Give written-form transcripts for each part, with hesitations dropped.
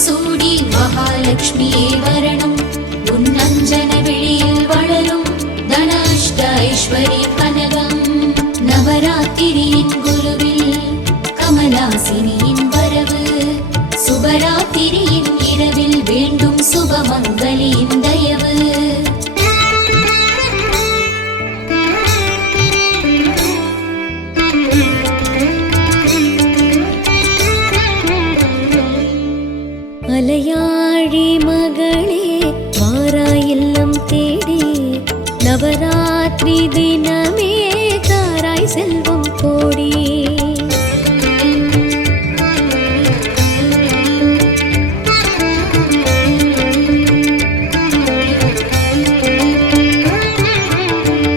சூடி மகாலட்சுமியே வரணும். உன் அஞ்சன வெளியில் வளரும் தன அஷ்ட ஐஸ்வர்ய கனகம். நவராத்திரியின் குருவில் கமலாசினியின் வரவு. சுபராத்திரியின் இரவில் வேண்டும் சுபமங்களின் தயவு. மலையாழி மகளே வாராயில்லம் தேடி நவராத்திரி தினமே தாராய் செல்வம் கோடி.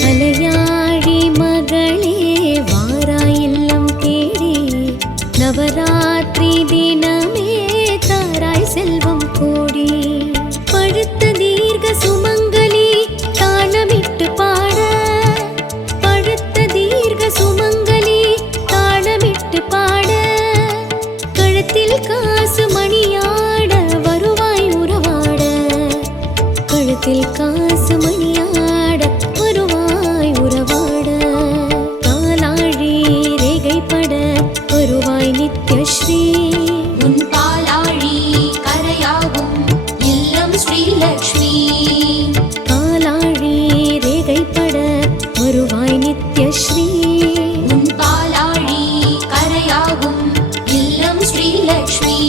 மலையாழி மகளே வாராயில்லம் தேடி நவராத்திரி தினமே செல்வம் கோடி. பழுத்த தீர்க்க சுமங்கலி தாளமிட்டு பாட. பழுத்த தீர்க்க சுமங்கலி தாளமிட்டு பாட. கழுத்தில் காசு மணியாட வருவாய் உறவாட. கழுத்தில் காசு மணியாட வருவாய் உறவாட. காலாழி ரேகைப்பட வருவாய் நித்யஸ்ரீ. உன் பாலாழி கரையாகும் இல்லம் ஸ்ரீலக்ஷ்மி. காலாழி ரேகைப்பட வருவாய் நித்யஸ்ரீ. உன் பாலாழி கரையாகும் இல்லம் ஸ்ரீலக்ஷ்மி.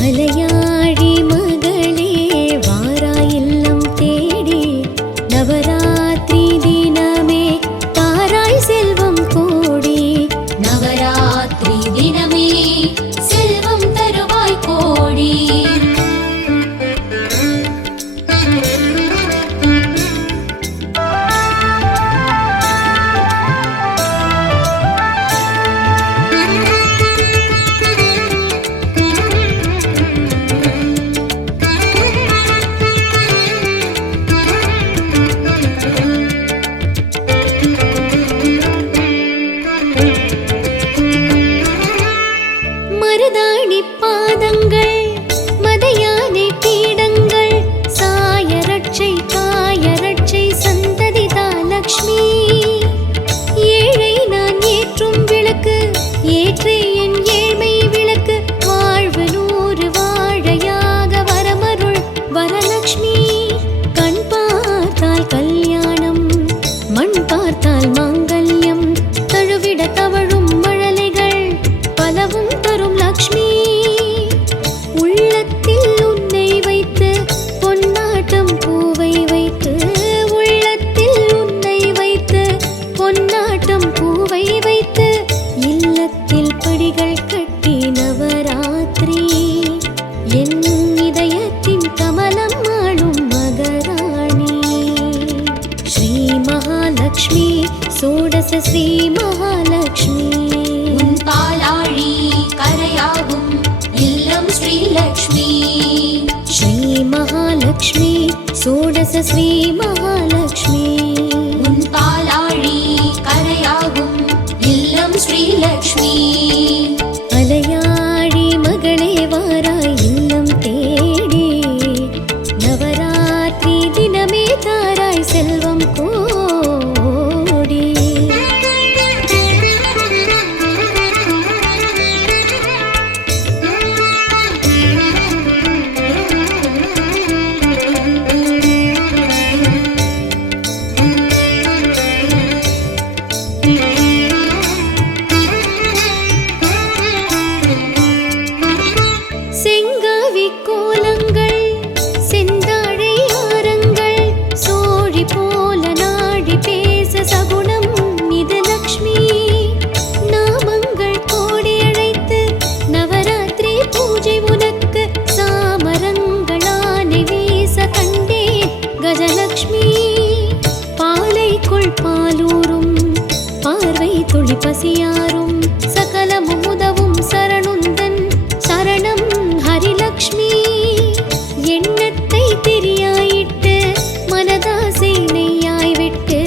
மலையாழி மகளே வாராய் இல்லம் தேடி நவராத்திரி தினமே தாராய் செல்வம் கோடி. நவராத்திரி தினமே செல்வம் தருவாய் கோடி. மருதாணி பாதங்கள் மதையானை பீடங்கள் சாயரட்சை காயரட்சை சந்ததிதா லக்ஷ்மி. ஏழை நான் ஏற்றும் விளக்கு ஏற்றே என் ஏழ்மை விளக்கு. வாழ்வு நூறு வாழையாக வரமருள் வரலக்ஷ்மி. கண் பார்த்தால் கல்யாணம் மண் பார்த்தால் மாங்கல்யம். தழுவிட தவழும் மழலைகள் பலவும் தரும் லக்ஷ்மி. உள்ளத்தில் உன்னை வைத்து பொன்னாட்டம் பூவை வைத்து. உள்ளத்தில் உன்னை வைத்து பொன்னாட்டம் பூவை வைத்து. இல்லத்தில் படிகள் கட்டி நவராத்திரி. என் இதயத்தின் கமலம் ஆளும் மகராணி. ஸ்ரீ மகாலட்சுமி சோடச ஸ்ரீ மகாலட்சுமி. உன் பாலாழி கரையாகும் இல்லம் ஸ்ரீலக்ஷ்மி. ஸ்ரீ மகாலட்சுமி சோடச ஸ்ரீ மகாலட்சுமி. உன் பாலாழி கரையாகும் இல்லம் ஸ்ரீலக்ஷ்மி. மலையாழி மகளே வாராய் இல்லம் தேடி நவராத்திரி தினமே தாராய் செல்வம் கோடி. செங்காவி கோலங்கள் செந்தாழை ஆரங்கள் சோழி போல நாடி பேச சகுனம் இது லக்ஷ்மி. நாமங்கள் கோடி அழைத்து நவராத்திரி பூஜை உனக்கு சாமரங்களானை வீச கண்டேன் கஜலக்ஷ்மி. பாலைக்குள் பாலூரும் பார்வை துளி பசியாரும் சகலமும் உதவும் சரணுந்தன் சரணம் ஹரிலக்ஷ்மி. எண்ணத்தை திரியாயிட்டு மனதாசை நெய்யாய் விட்டு.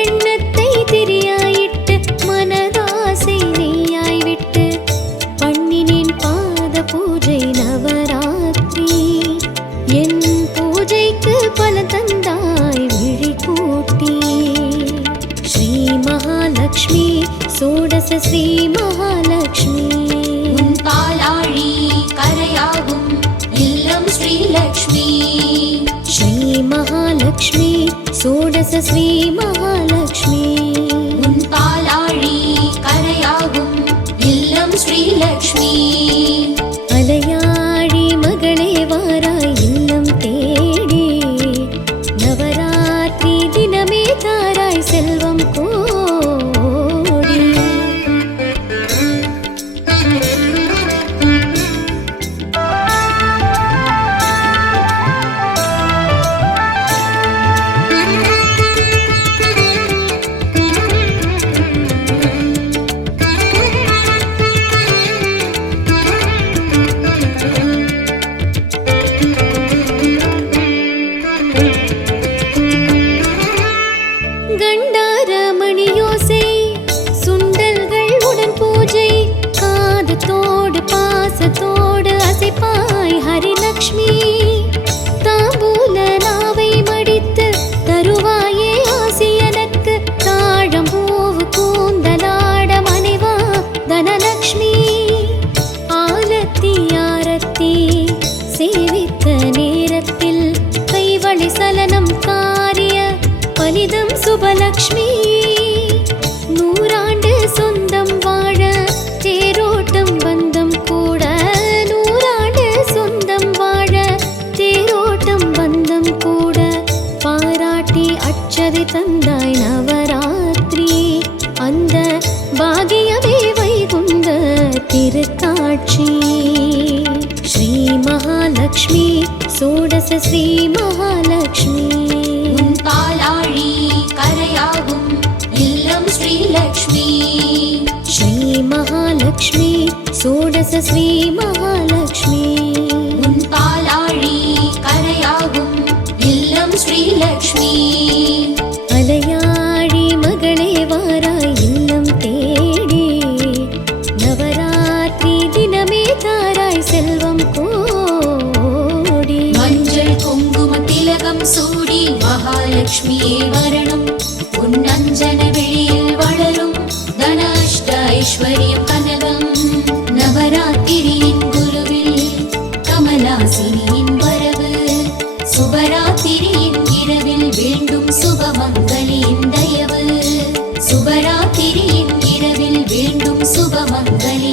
எண்ணத்தை திரியாயிட்டு மனதாசை நெய்யாய் விட்டு. பண்ணினேன் பாத பூஜை நவர महालक्ष्मी षोडश श्री महालक्ष्मी உன் பாலாழி கரையாகும் இல்லம் ஸ்ரீலக்ஷ்மி श्री महालक्ष्मी षोडश श्री महालक्ष्मी உன் பாலாழி கரையாகும் இல்லம் ஸ்ரீலக்ஷ்மி அலையாழி மகளே வாராய் இல்லம் தேடி நவராத்திரி தினமே தாராய் செல்வம் கோடி கண்டாரமணியோசை சுண்டல்கள் உடன் பூஜை காதத்தோடு பாசத்தோடு அசைப்பாய் ஹரிலக்ஷ்மி தாம்பூல நாவை மடித்து தருவாயே ஆசி எனக்கு தாழம்பூவு கூந்தலாட மனைவா தனலக்ஷ்மி ஆலத்தி ஆரத்தி சேவித்த நேரத்தில் கைவழி சலனம் காரிய பலிதம் சுபலக்ஷ்மி நூறாண்டு சொந்தம் வாழ தேரோட்டம் பந்தம் கூட நூறாண்டு சொந்தம் வாழ தேரோட்டம் பந்தம் கூட பாராட்டி அச்சதை தந்தாய் நவராத்திரி அந்த பாகியமே வைகுந்த திருக்காட்சி ஸ்ரீ மகாலக்ஷ்மி षोडश श्री महालक्ष्मी உன் பாலாழி கரையாகும் இல்லம் ஸ்ரீலக்ஷ்மி श्री महालक्ष्मी षोडश श्री महालक्ष्मी உன் பாலாழி கரையாகும் இல்லம் ஸ்ரீலக்ஷ்மி அலையாழி மகளே வாராய் இல்லம் தேடி நவராத்திரி தினமே தாராய் செல்வம் கோடி மஞ்சள் குங்கும திலகம் சூடி மகாலட்சுமியே வரணும் உன் அஞ்சன வெளியில் வளரும் தன அஷ்ட ஐஸ்வர்யம் கனகம் நவராத்திரியின் குருவில் கமலாசினியின் வரவு சுபராத்திரியின் இரவில் வேண்டும் சுபமங்களின் தயவு சுபராத்திரியின் இரவில் வேண்டும் சுபமங்களின்